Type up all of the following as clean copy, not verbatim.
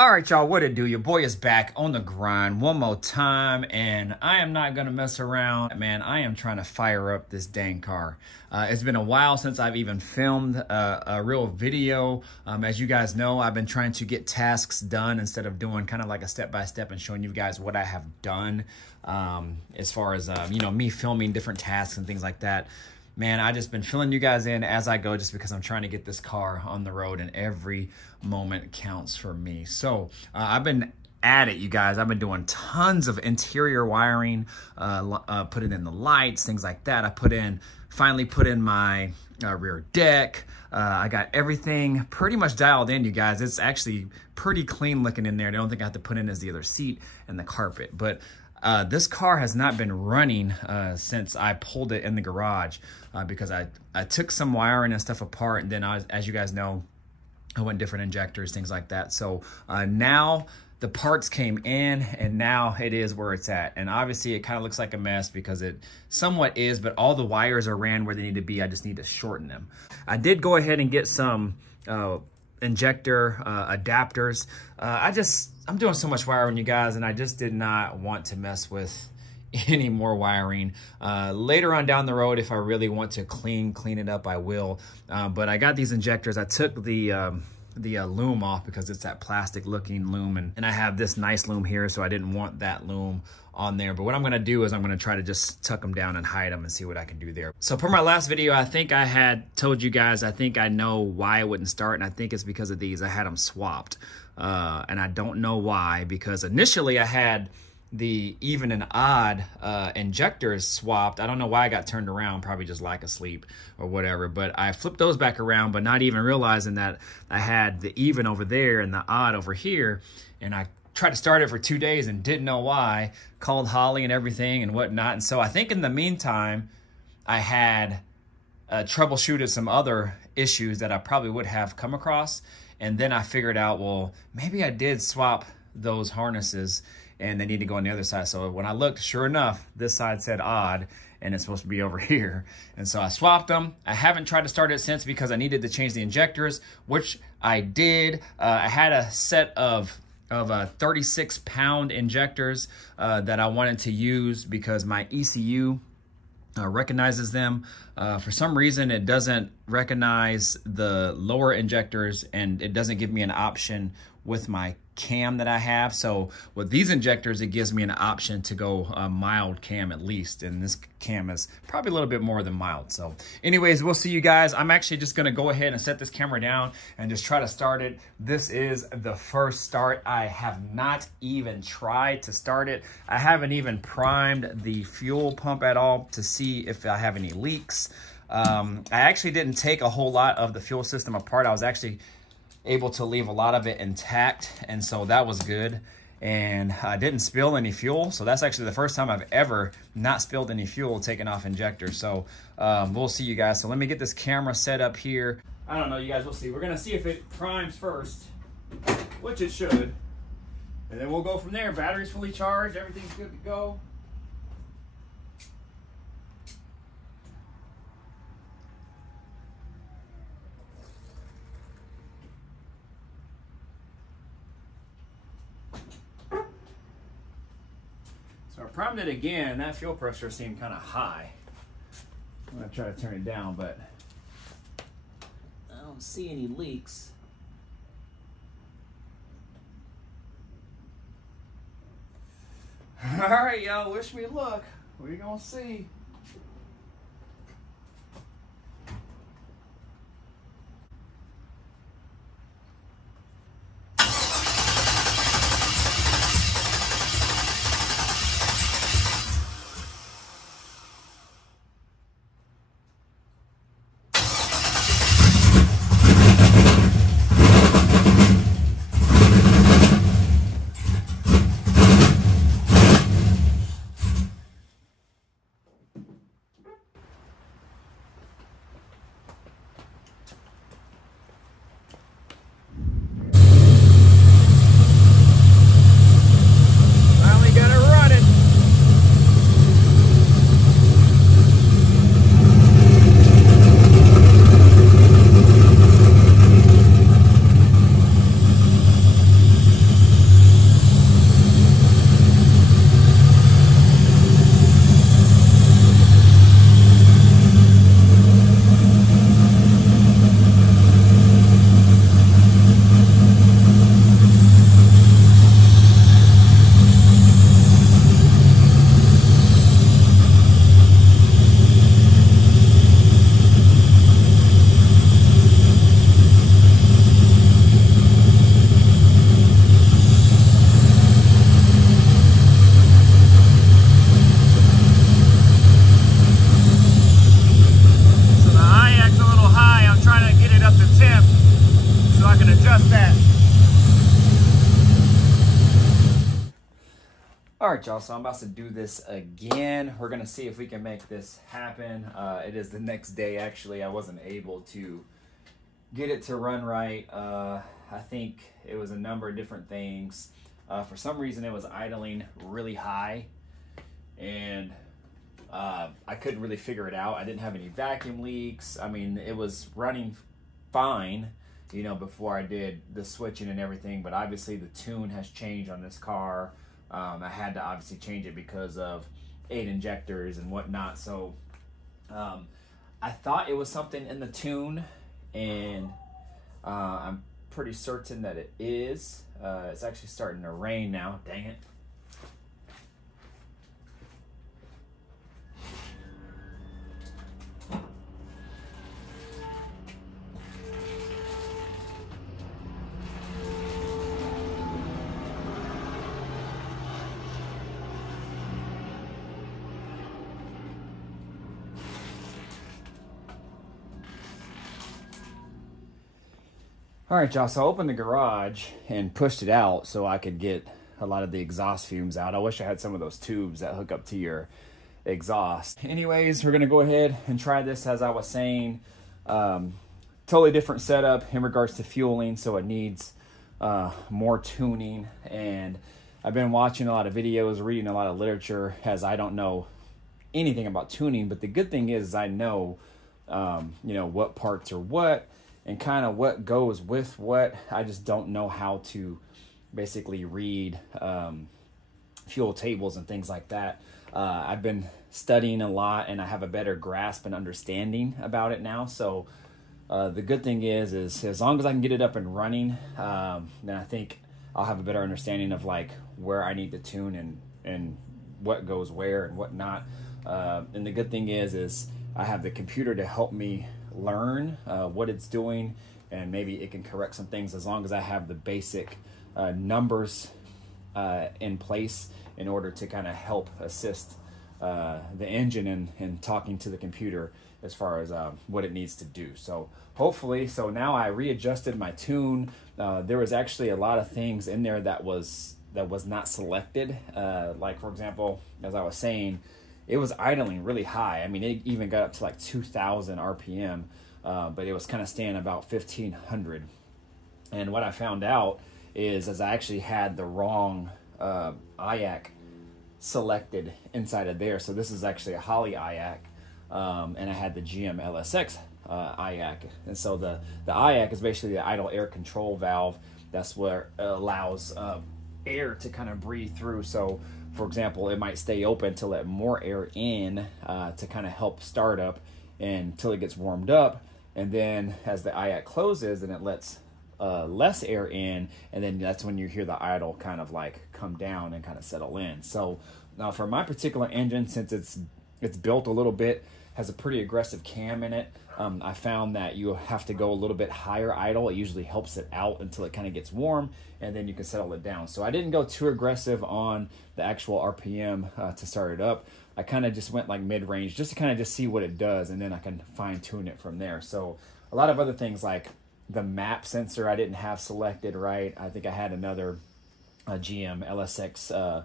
All right, y'all, what it do? Your boy is back on the grind one more time, and I am not going to mess around. Man, I am trying to fire up this dang car. It's been a while since I've even filmed a real video. As you guys know, I've been trying to get tasks done instead of doing kind of like a step-by-step and showing you guys what I have done as far as, you know, me filming different tasks and things like that. Man, I just been filling you guys in as I go just because I'm trying to get this car on the road and every moment counts for me. So I've been at it, you guys. I've been doing tons of interior wiring, putting in the lights, things like that. I finally put in my rear deck. I got everything pretty much dialed in, you guys. It's actually pretty clean looking in there. The only thing I have to put in is the other seat and the carpet. But this car has not been running since I pulled it in the garage because I took some wiring and stuff apart, and then as you guys know, I went different injectors, things like that. So now the parts came in, and now it is where it's at. And obviously it kind of looks like a mess because it somewhat is, but all the wires are ran where they need to be. I just need to shorten them. I did go ahead and get some injector adapters. I'm doing so much wiring, you guys, and I just did not want to mess with any more wiring. Later on down the road, if I really want to clean it up, I will. But I got these injectors. I took the loom off because it's that plastic looking loom, and I have this nice loom here, so I didn't want that loom on there. But what I'm gonna do is I'm gonna try to just tuck them down and hide them and see what I can do there. So for my last video, I think I had told you guys, I think I know why it wouldn't start, and I think it's because of these. I had them swapped, and I don't know why, because initially I had the even and odd injectors swapped. I don't know why I got turned around, probably just lack of sleep or whatever, but I flipped those back around, but not even realizing that I had the even over there and the odd over here, and I tried to start it for 2 days and didn't know why. Called Holley and everything and whatnot, and so I think in the meantime I had troubleshooted some other issues that I probably would have come across, and then I figured out, well, maybe I did swap those harnesses and they need to go on the other side. So when I looked, sure enough, this side said odd, and it's supposed to be over here. And so I swapped them. I haven't tried to start it since because I needed to change the injectors, which I did. I had a set of 36-pound injectors that I wanted to use because my ECU recognizes them. For some reason, it doesn't recognize the lower injectors, and it doesn't give me an option with my cam that I have. So with these injectors, it gives me an option to go mild cam at least, and this cam is probably a little bit more than mild. So anyways, we'll see you guys. I'm actually just gonna go ahead and set this camera down and just try to start it. This is the first start. I have not even tried to start it. I haven't even primed the fuel pump at all to see if I have any leaks. I actually didn't take a whole lot of the fuel system apart. I was actually able to leave a lot of it intact, and so that was good, and I didn't spill any fuel. So that's actually the first time I've ever not spilled any fuel taking off injectors. So we'll see you guys. So let me get this camera set up here. I don't know, you guys, we'll see. We're gonna see if it primes first, which it should, and then we'll go from there. Battery's fully charged, everything's good to go. So I primed it again. That fuel pressure seemed kind of high. I'm gonna try to turn it down, but I don't see any leaks. All right, y'all, wish me luck. We're gonna see. readjust that. All right, y'all, so I'm about to do this again. We're gonna see if we can make this happen. It is the next day, actually. I wasn't able to get it to run right. I think it was a number of different things. For some reason, it was idling really high, and I couldn't really figure it out. I didn't have any vacuum leaks. I mean, it was running fine, you know, before I did the switching and everything, but obviously the tune has changed on this car. I had to obviously change it because of 8 injectors and whatnot. So I thought it was something in the tune, and I'm pretty certain that it is. It's actually starting to rain now. Dang it. All right, y'all, so I opened the garage and pushed it out so I could get a lot of the exhaust fumes out. I wish I had some of those tubes that hook up to your exhaust. Anyways, we're gonna go ahead and try this. As I was saying, totally different setup in regards to fueling, so it needs more tuning. And I've been watching a lot of videos, reading a lot of literature, as I don't know anything about tuning, but the good thing is I know, you know, what parts are what, and kind of what goes with what. I just don't know how to basically read fuel tables and things like that. I've been studying a lot, and I have a better grasp and understanding about it now. So the good thing is as long as I can get it up and running, then I think I'll have a better understanding of like where I need to tune and what goes where and what not. And the good thing is I have the computer to help me learn what it's doing, and maybe it can correct some things as long as I have the basic numbers in place in order to kind of help assist the engine in talking to the computer as far as what it needs to do. So hopefully, so now I readjusted my tune. There was actually a lot of things in there that was not selected. Like, for example, as I was saying, it was idling really high. I mean, it even got up to like 2,000 RPM, but it was kind of staying about 1,500. And what I found out is I actually had the wrong IAC selected inside of there. So this is actually a Holley IAC, and I had the GM LSX IAC. And so the IAC is basically the idle air control valve. That's where it allows air to kind of breathe through. So for example, it might stay open to let more air in to kind of help start up until it gets warmed up. And then as the IAC closes, and it lets less air in, and then that's when you hear the idle kind of like come down and kind of settle in. So now for my particular engine, since it's built a little bit, has a pretty aggressive cam in it, I found that you have to go a little bit higher idle. It usually helps it out until it kind of gets warm, and then you can settle it down. So I didn't go too aggressive on the actual RPM to start it up. I kind of just went like mid-range just to kind of just see what it does, and then I can fine-tune it from there. So a lot of other things like the map sensor I didn't have selected right. I think I had another GM LSX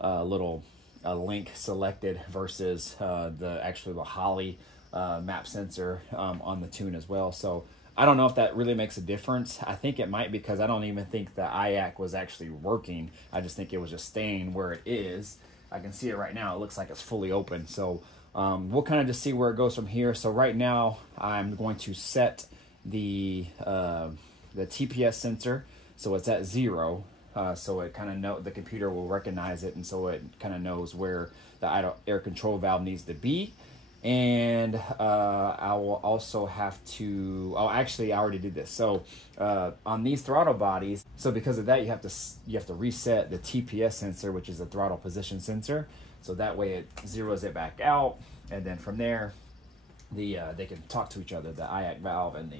little link selected versus the Holley map sensor on the tune as well. So I don't know if that really makes a difference. I think it might, because I don't even think the IAC was actually working. I just think it was just staying where it is. I can see it right now. It looks like it's fully open. So we'll kind of just see where it goes from here. So right now I'm going to set the TPS sensor so it's at 0. So it kind of the computer will recognize it, and so it kind of knows where the idle air control valve needs to be. And I will also have to, oh, actually I already did this. So on these throttle bodies, so because of that, you have to reset the TPS sensor, which is the throttle position sensor. So that way it zeroes it back out, and then from there, they can talk to each other, the IAC valve and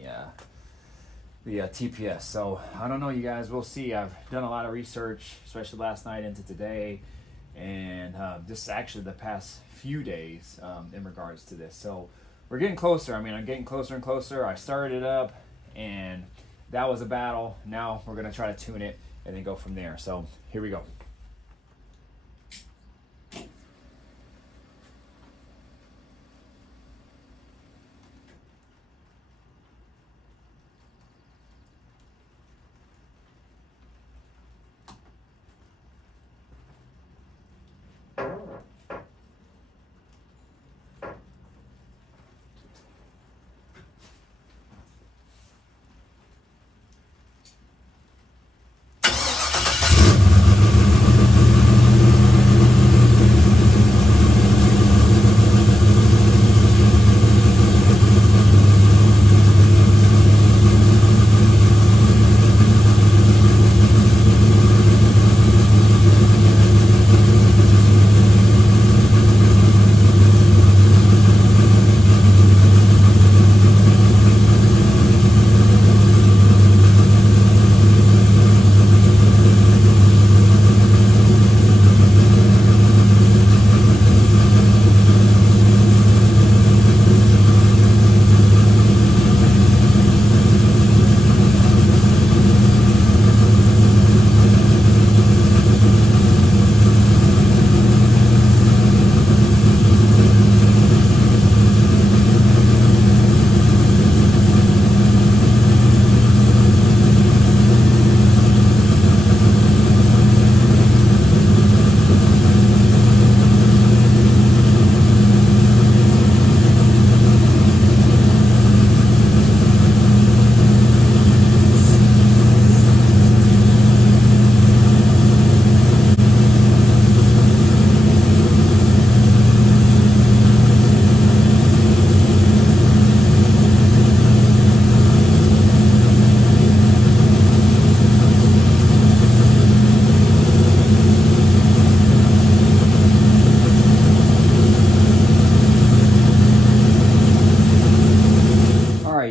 the TPS. So I don't know, you guys, we'll see. I've done a lot of research, especially last night into today, and just actually the past few days in regards to this. So we're getting closer. I mean, I'm getting closer and closer. I started it up, and that was a battle. Now we're gonna try to tune it and then go from there. So here we go.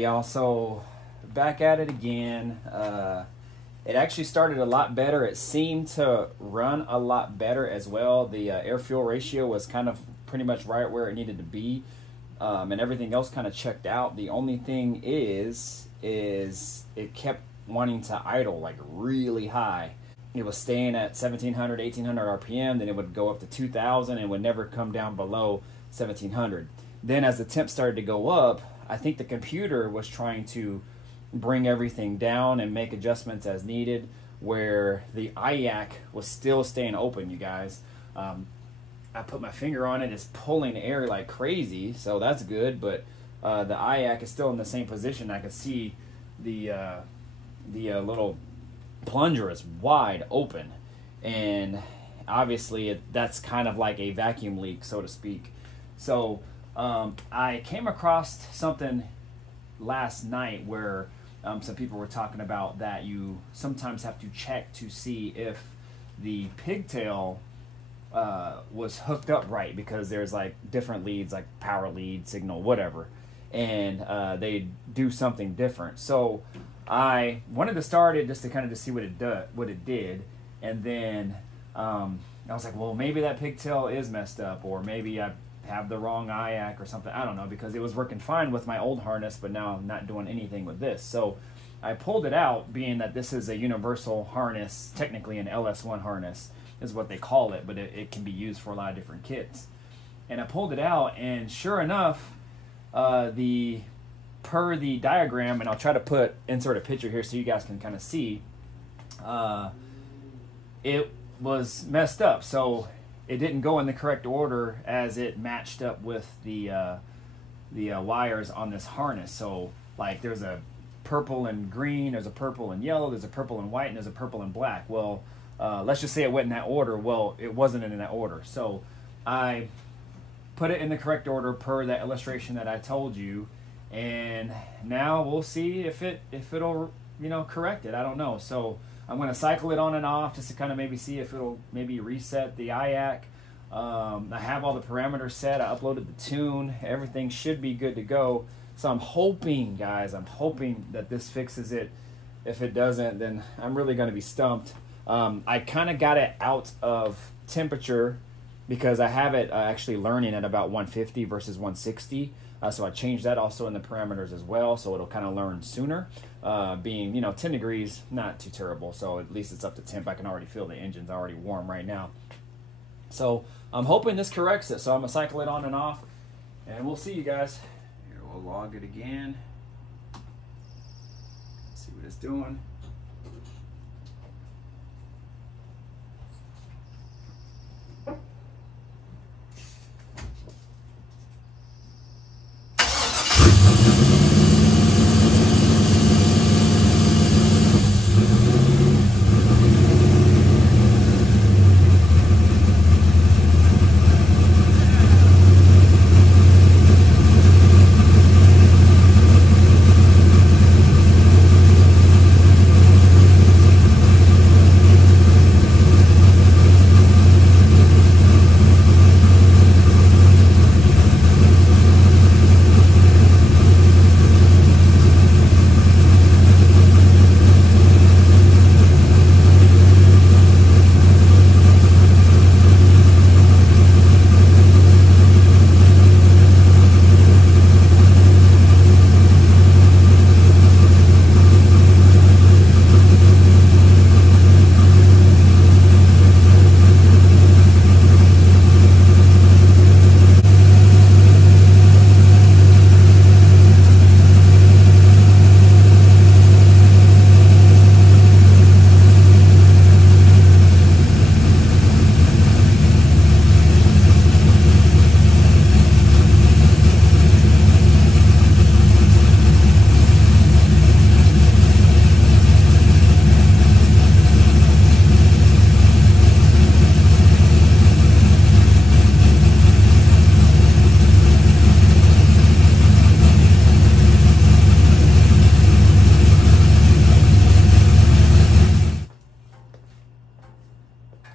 Y'all, so back at it again. It actually started a lot better. It seemed to run a lot better as well. The air fuel ratio was kind of pretty much right where it needed to be, and everything else kind of checked out. The only thing is it kept wanting to idle like really high. It was staying at 1700, 1800 RPM, then it would go up to 2000 and would never come down below 1700. Then as the temp started to go up, I think the computer was trying to bring everything down and make adjustments as needed, where the IAC was still staying open, you guys. I put my finger on it, it's pulling air like crazy, so that's good, but the IAC is still in the same position. I could see the little plunger is wide open, and obviously that's kind of like a vacuum leak, so to speak. So I came across something last night where some people were talking about that you sometimes have to check to see if the pigtail was hooked up right, because there's like different leads, like power lead, signal, whatever, and they do something different. So I wanted to start it just to kind of see what it did, and then I was like, well, maybe that pigtail is messed up, or maybe I have the wrong IAC or something. I don't know, because it was working fine with my old harness, but now I'm not doing anything with this. So I pulled it out, being that this is a universal harness, technically an LS1 harness is what they call it, but it can be used for a lot of different kits. And I pulled it out, and sure enough, per the diagram, and I'll try to insert a picture here so you guys can kind of see, it was messed up. So it didn't go in the correct order as it matched up with the wires on this harness. So like there's a purple and green, there's a purple and yellow, there's a purple and white, and there's a purple and black. Well, let's just say it went in that order. Well, it wasn't in that order. So I put it in the correct order per that illustration that I told you, and now we'll see if it'll correct it. I don't know. So I'm going to cycle it on and off just to kind of maybe see if it'll maybe reset the IAC. I have all the parameters set. I uploaded the tune. Everything should be good to go. So I'm hoping, guys, that this fixes it. If it doesn't, then I'm really going to be stumped. I kind of got it out of temperature because I have it actually learning at about 150 versus 160. So I changed that also in the parameters as well, so it'll kind of learn sooner. Being, you know, 10 degrees, not too terrible. So at least it's up to temp. I can already feel the engine's already warm right now. So I'm hoping this corrects it. So I'm gonna cycle it on and off, and we'll see you guys. Here, we'll log it again. See what it's doing.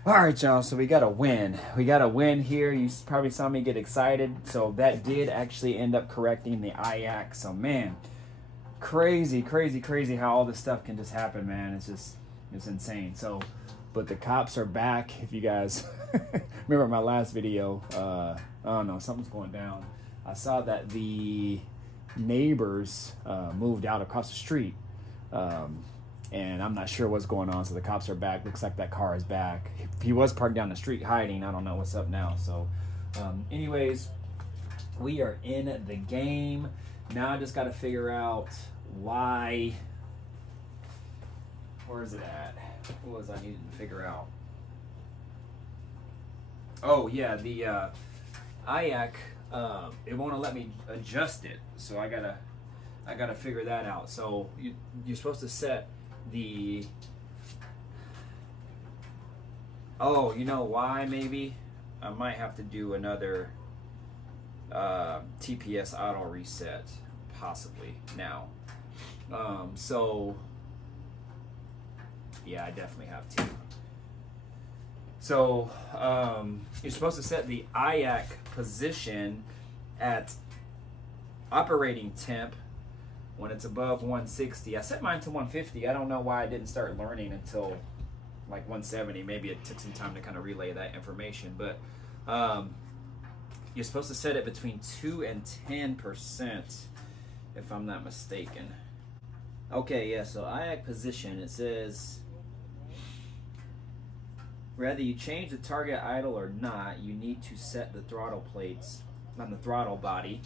All right, y'all, so we got a win. We got a win here. You probably saw me get excited. So that did actually end up correcting the IAC. So, man, crazy, crazy, crazy how all this stuff can just happen, man. It's insane. So, but the cops are back. If you guys remember my last video, I don't know, something's going down. I saw that the neighbors moved out across the street. And I'm not sure what's going on, so the cops are back. Looks like that car is back. He was parked down the street hiding. I don't know what's up now. So anyways, we are in the game. Now I just got to figure out why. Where is it at? What was I needing to figure out? Oh, yeah, the IAC, it won't let me adjust it. So I gotta figure that out. So you're supposed to set the, oh, you know why? Maybe I might have to do another TPS auto reset, possibly now. So yeah, I definitely have to. So you're supposed to set the IAC position at operating temp when it's above 160. I set mine to 150. I don't know why I didn't start learning until like 170. Maybe it took some time to kind of relay that information. But you're supposed to set it between 2 and 10%, if I'm not mistaken. Okay, yeah, so IAC position, it says, whether you change the target idle or not, you need to set the throttle plates on the throttle body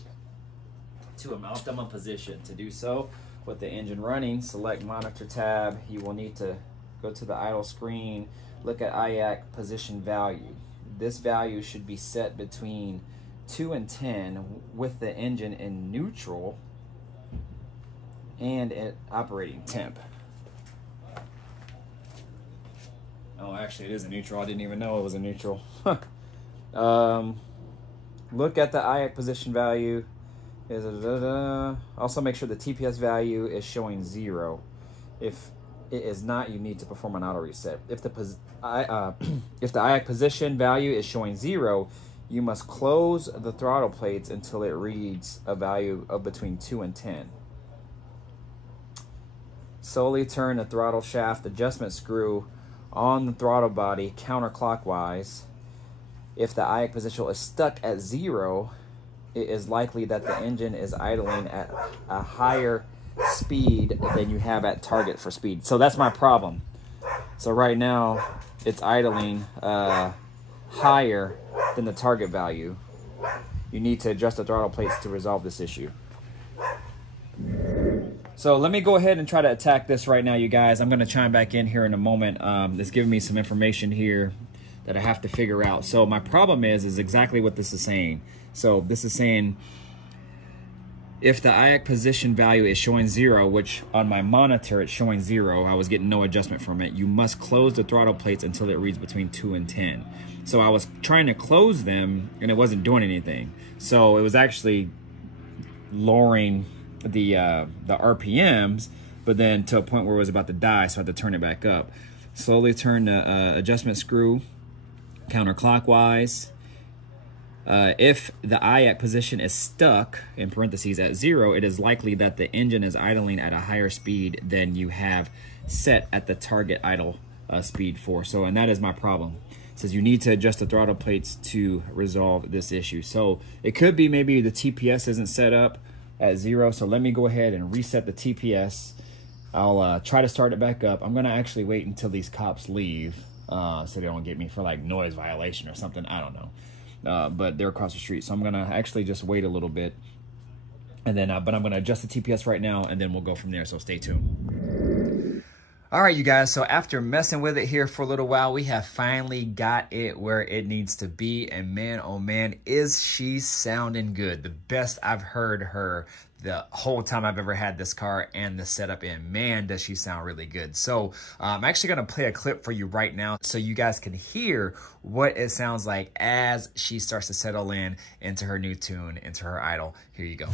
to an optimum position. To do so, with the engine running, select monitor tab. You will need to go to the idle screen, look at IAC position value. This value should be set between 2 and 10 with the engine in neutral and at operating temp. Oh, actually, it is a neutral. I didn't even know it was a neutral. Look at the IAC position value. Also, make sure the TPS value is showing 0. If it is not, you need to perform an auto reset. If the IAC position value is showing 0, you must close the throttle plates until it reads a value of between 2 and 10. Slowly turn the throttle shaft adjustment screw on the throttle body counterclockwise. If the IAC position is stuck at 0, it is likely that the engine is idling at a higher speed than you have at target for speed. So that's my problem. So right now it's idling higher than the target value. You need to adjust the throttle plates to resolve this issue. So let me go ahead and try to attack this right now, you guys. I'm going to chime back in here in a moment. It's giving me some information here that I have to figure out. So my problem is exactly what this is saying. So this is saying if the IAC position value is showing 0, which on my monitor it's showing 0, I was getting no adjustment from it, you must close the throttle plates until it reads between 2 and 10. So I was trying to close them and it wasn't doing anything. So it was actually lowering the RPMs, but then to a point where it was about to die, so I had to turn it back up. Slowly turn the adjustment screw counterclockwise. If the IAC position is stuck, in parentheses, at 0, it is likely that the engine is idling at a higher speed than you have set at the target idle speed for. So, and that is my problem. It says you need to adjust the throttle plates to resolve this issue. So it could be maybe the TPS isn't set up at 0. So let me go ahead and reset the TPS. I'll try to start it back up. I'm gonna actually wait until these cops leave so they don't get me for like noise violation or something. I don't know. But they're across the street. So I'm gonna actually just wait a little bit. And then, but I'm gonna adjust the TPS right now and then we'll go from there, so stay tuned. All right, you guys, so after messing with it here for a little while, we have finally got it where it needs to be. And man, oh man, is she sounding good. The best I've heard her the whole time I've ever had this car and the setup in. Man, does she sound really good. So I'm actually gonna play a clip for you right now so you guys can hear what it sounds like as she starts to settle in into her new tune, into her idle. Here you go.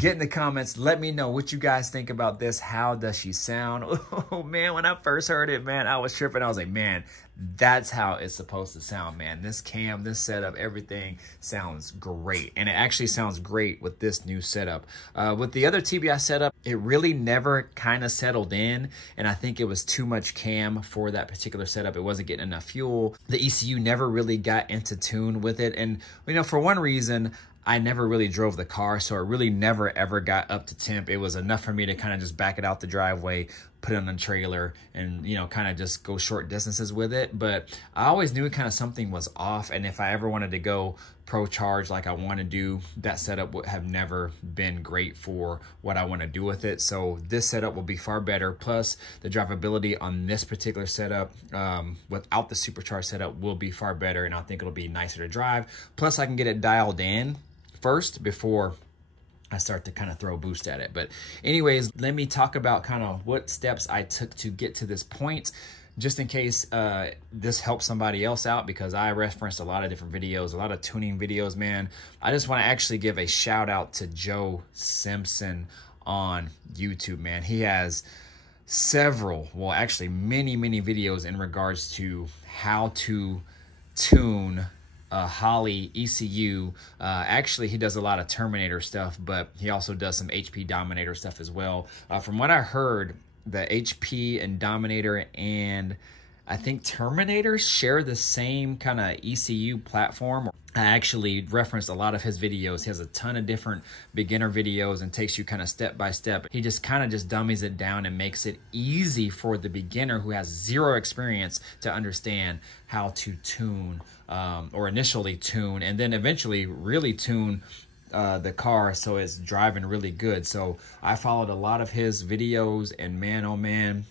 Get in the comments, let me know what you guys think about this. How does she sound? Oh man, when I first heard it, man, I was tripping. I was like, man, that's how it's supposed to sound, man. This cam, this setup, everything sounds great. And it actually sounds great with this new setup. With the other TBI setup, it really never kind of settled in. And I think it was too much cam for that particular setup. It wasn't getting enough fuel. The ECU never really got into tune with it. And, you know, for one reason, I never really drove the car, so it really never ever got up to temp. It was enough for me to kind of just back it out the driveway, put it on a trailer, and, you know, kind of just go short distances with it. But I always knew kind of something was off, and if I ever wanted to go pro charge like I want to do, that setup would have never been great for what I want to do with it. So this setup will be far better. Plus the drivability on this particular setup without the supercharged setup will be far better, and I think it'll be nicer to drive. Plus I can get it dialed in first before I start to kind of throw a boost at it. But anyways, let me talk about kind of what steps I took to get to this point, just in case this helps somebody else out, because I referenced a lot of different videos, a lot of tuning videos, man. I just want to actually give a shout out to Joe Simpson on YouTube, man. He has several, well, actually many videos in regards to how to tune Holley ECU. Actually, he does a lot of Terminator stuff, but he also does some HP Dominator stuff as well. From what I heard, the HP and Dominator and I think Terminator share the same kind of ECU platform. I actually referenced a lot of his videos. He has a ton of different beginner videos and takes you kind of step by step. He just kind of just dummies it down and makes it easy for the beginner who has zero experience to understand how to tune, or initially tune, and then eventually really tune the car so it's driving really good. So I followed a lot of his videos, and man, oh man,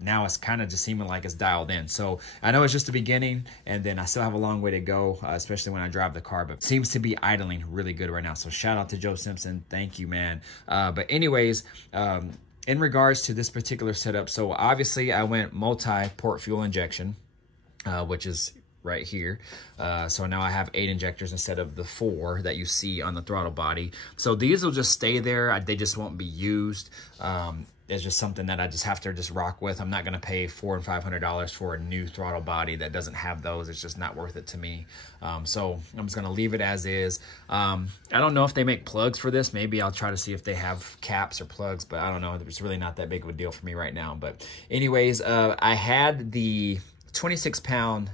now it's kind of just seeming like it's dialed in. So I know it's just the beginning, and then I still have a long way to go, especially when I drive the car, but it seems to be idling really good right now. So shout out to Joe Simpson. Thank you, man. But anyways, in regards to this particular setup, so obviously I went multi-port fuel injection, which is right here. So now I have 8 injectors instead of the 4 that you see on the throttle body. So these will just stay there. They just won't be used. It's just something that I just have to just rock with. I'm not going to pay $400 and $500 for a new throttle body that doesn't have those. It's just not worth it to me. So I'm just going to leave it as is. I don't know if they make plugs for this. Maybe I'll try to see if they have caps or plugs, but I don't know. It's really not that big of a deal for me right now. But anyways, I had the 26-pound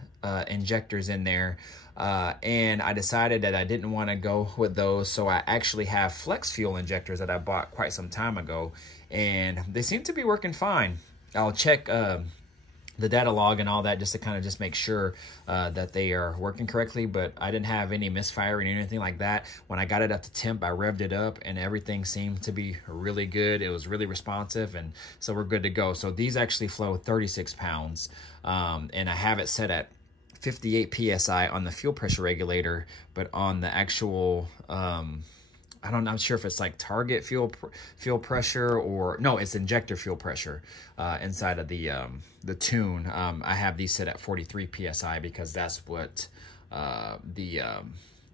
injectors in there. And I decided that I didn't want to go with those, so I actually have flex fuel injectors that I bought quite some time ago, and they seem to be working fine. I'll check the data log and all that just to kind of just make sure that they are working correctly, but I didn't have any misfiring or anything like that. When I got it up to temp, I revved it up and everything seemed to be really good. It was really responsive, and so we're good to go. So these actually flow 36 pounds, and I have it set at 58 PSI on the fuel pressure regulator, but on the actual, I'm not sure if it's like target fuel pressure or, no, it's injector fuel pressure inside of the tune. I have these set at 43 PSI because that's what the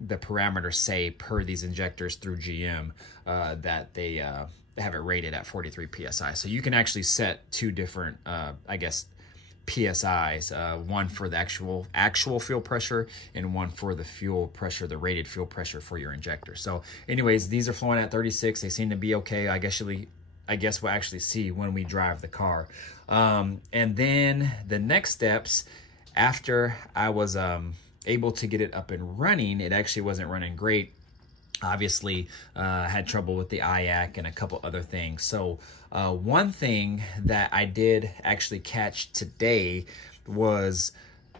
parameters say per these injectors through GM, that they have it rated at 43 PSI. So you can actually set 2 different, I guess, PSIs, one for the actual fuel pressure and one for the fuel pressure, the rated fuel pressure for your injector. So anyways, these are flowing at 36. They seem to be okay. I guess we'll actually see when we drive the car. And then the next steps, after I was able to get it up and running, it actually wasn't running great. Obviously, had trouble with the IAC and a couple other things. So one thing that I did actually catch today was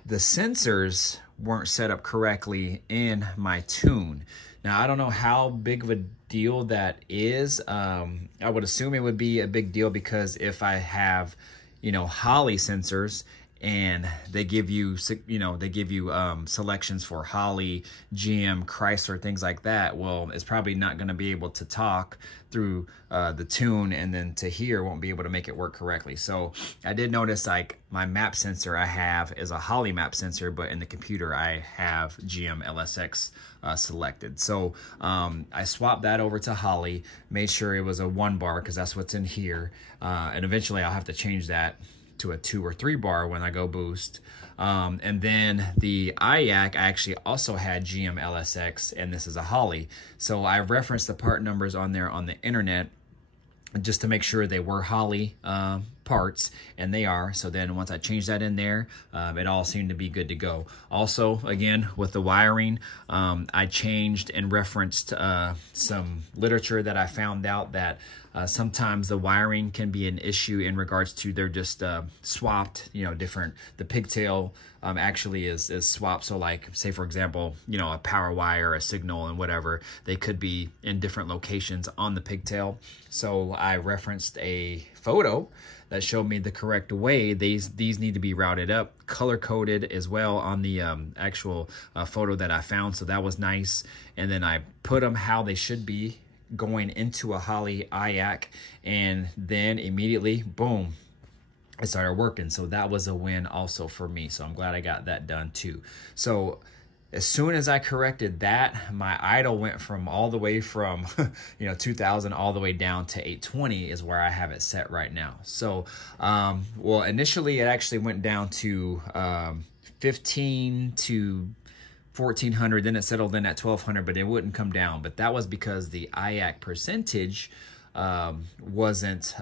the sensors weren't set up correctly in my tune. Now, I don't know how big of a deal that is. I would assume it would be a big deal because if I have, Holley sensors, and they give you, selections for Holley, GM, Chrysler, things like that. Well, it's probably not going to be able to talk through the tune, and then to here won't be able to make it work correctly. So I did notice, like, my map sensor I have is a Holley map sensor, but in the computer I have GM LSX selected. So I swapped that over to Holley, made sure it was a 1 bar because that's what's in here, and eventually I'll have to change that to a 2 or 3 bar when I go boost. And then the IAC, I actually also had GM LSX, and this is a Holley. So I referenced the part numbers on there on the internet just to make sure they were Holley parts, and they are. So then once I changed that in there, it all seemed to be good to go. Also, again, with the wiring, I changed and referenced some literature that I found out that sometimes the wiring can be an issue in regards to they're just swapped, different. The pigtail actually is swapped. So like, say for example, a power wire, a signal, and whatever, they could be in different locations on the pigtail. So I referenced a photo that showed me the correct way. These need to be routed up, color coded as well on the actual photo that I found. So that was nice. And then I put them how they should be going into a Holley IAC, and then immediately, boom, it started working. So that was a win also for me. So I'm glad I got that done too. So as soon as I corrected that, my idle went from all the way from 2000 all the way down to 820 is where I have it set right now. So well, initially it actually went down to 15 to 1400, then it settled in at 1200, but it wouldn't come down. But that was because the IAC percentage wasn't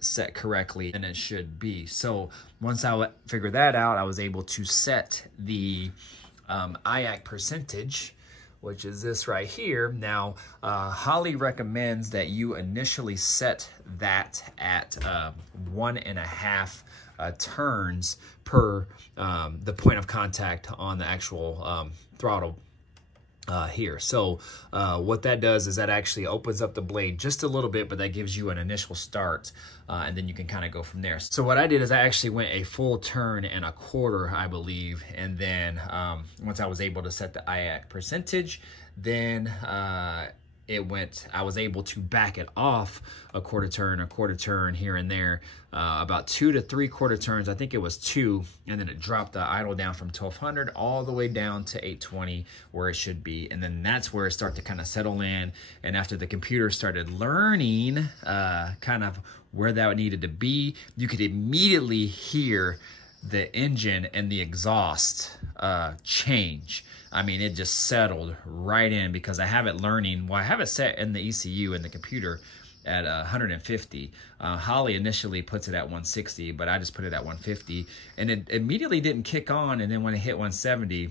set correctly, and it should be. So once I figured that out, I was able to set the IAC percentage, which is this right here. Now, Holley recommends that you initially set that at 1.5 turns per the point of contact on the actual throttle here. So what that does is that actually opens up the blade just a little bit, but that gives you an initial start, and then you can kind of go from there. So what I did is I actually went a full turn and a quarter, I believe, and then once I was able to set the IAC percentage, then I was able to back it off a quarter turn here and there, about 2 to 3/4 turns. I think it was 2, and then it dropped the idle down from 1200 all the way down to 820 where it should be. And then that's where it started to kind of settle in. And after the computer started learning kind of where that needed to be, you could immediately hear the engine and the exhaust change. I mean, it just settled right in because I have it learning. Well, I have it set in the ECU in the computer at 150. Holley initially puts it at 160, but I just put it at 150, and it immediately didn't kick on. And then when it hit 170,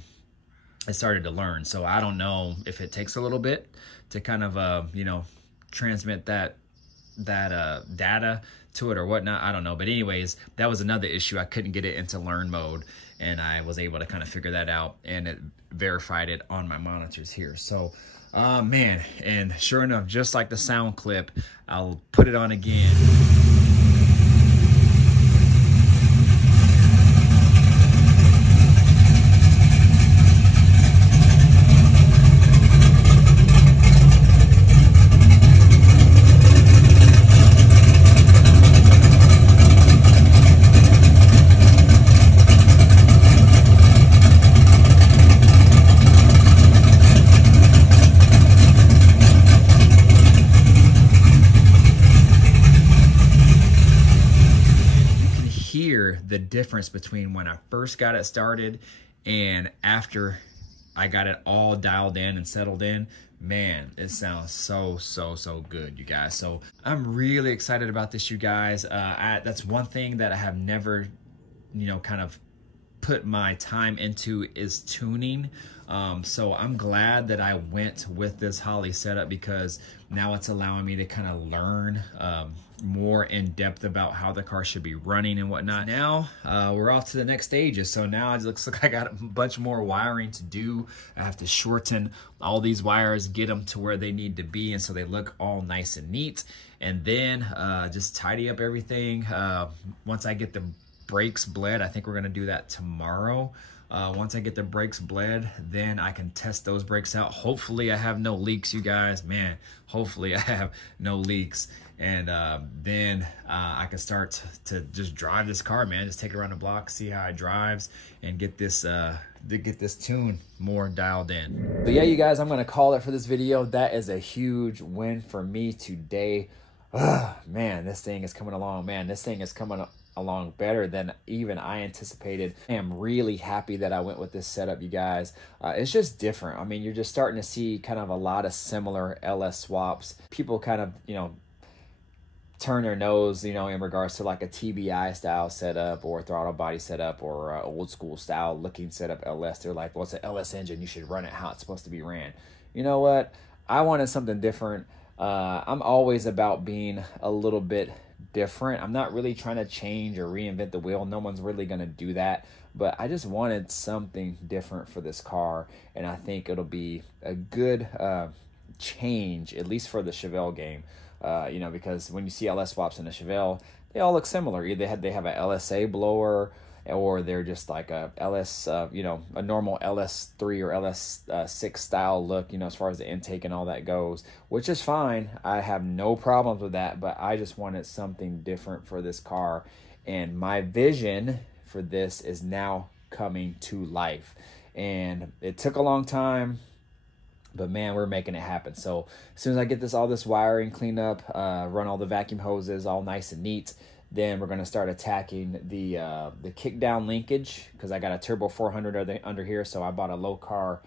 it started to learn. So I don't know if it takes a little bit to kind of you know, transmit that data to it or whatnot. I don't know. But anyways, that was another issue. I couldn't get it into learn mode, and I was able to kind of figure that out, and it verified it on my monitors here. So man, and sure enough, just like the sound clip, I'll put it on again. The difference between when I first got it started and after I got it all dialed in and settled in, man, it sounds so good, you guys. So I'm really excited about this, you guys. That's one thing that I have never, you know, kind of put my time into is tuning. So I'm glad that I went with this Holley setup because now it's allowing me to kind of learn more in depth about how the car should be running and whatnot. Now we're off to the next stages. So now it looks like I got a bunch more wiring to do. I have to shorten all these wires, get them to where they need to be, and so they look all nice and neat. And then just tidy up everything. Once I get the brakes bled, I think we're gonna do that tomorrow. Once I get the brakes bled, then I can test those brakes out. Hopefully I have no leaks, you guys. Man, hopefully I have no leaks. And then I can start to just drive this car, man. Just take it around the block, see how it drives, and get this tune more dialed in. But yeah, you guys, I'm gonna call it for this video. That is a huge win for me today. Man, this thing is coming along. Man, this thing is coming along better than even I anticipated. I am really happy that I went with this setup, you guys. It's just different. I mean, you're just starting to see kind of a lot of similar LS swaps. People kind of, you know, turn their nose, you know, in regards to like a TBI style setup or throttle body setup or old school style looking setup LS. They're like, well, it's an LS engine, you should run it how it's supposed to be ran. You know what? I wanted something different. I'm always about being a little bit different. I'm not really trying to change or reinvent the wheel. No one's really going to do that. But I just wanted something different for this car. And I think it'll be a good change, at least for the Chevelle game. You know, because when you see LS swaps in a Chevelle, they all look similar. Either they have a LSA blower, or they're just like a LS, you know, a normal LS3 or LS6 style look, you know, as far as the intake and all that goes, which is fine. I have no problems with that, but I just wanted something different for this car. And my vision for this is now coming to life. And it took a long time, but man, we're making it happen. So as soon as I get all this wiring cleaned up, run all the vacuum hoses all nice and neat, then we're going to start attacking the kick down linkage, because I got a turbo 400 under here. So I bought a low car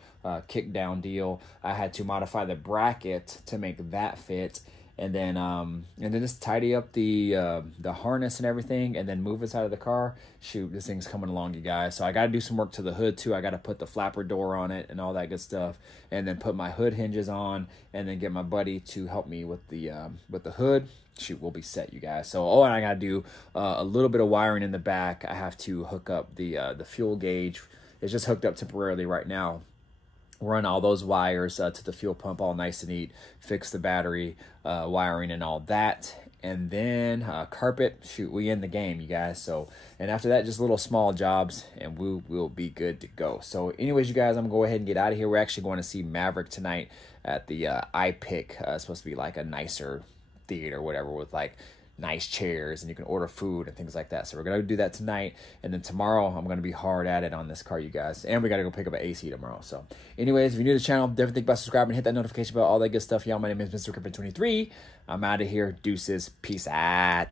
kick down deal. I had to modify the bracket to make that fit, and then just tidy up the harness and everything, and then move this out of the car. Shoot, this thing's coming along, you guys. So I got to do some work to the hood too. I got to put the flapper door on it and all that good stuff, and then put my hood hinges on, and then get my buddy to help me with the hood. Shoot, we'll be set, you guys. So, and I got to do a little bit of wiring in the back. I have to hook up the fuel gauge. It's just hooked up temporarily right now. run all those wires to the fuel pump all nice and neat, fix the battery wiring and all that. And then carpet, shoot, we in the game, you guys. So, and after that, just little small jobs, and we will be good to go. So anyways, you guys, I'm gonna go ahead and get out of here. We're actually going to see Maverick tonight at the iPick. It's supposed to be like a nicer theater or whatever, with like nice chairs, and you can order food and things like that. So we're gonna do that tonight, and then tomorrow I'm gonna be hard at it on this car, you guys. And we gotta go pick up an AC tomorrow. So anyways, if you're new to the channel, definitely think about subscribing, hit that notification bell, all that good stuff. Y'all, my name is Mr. Griffin 23. I'm out of here. Deuces. Peace out.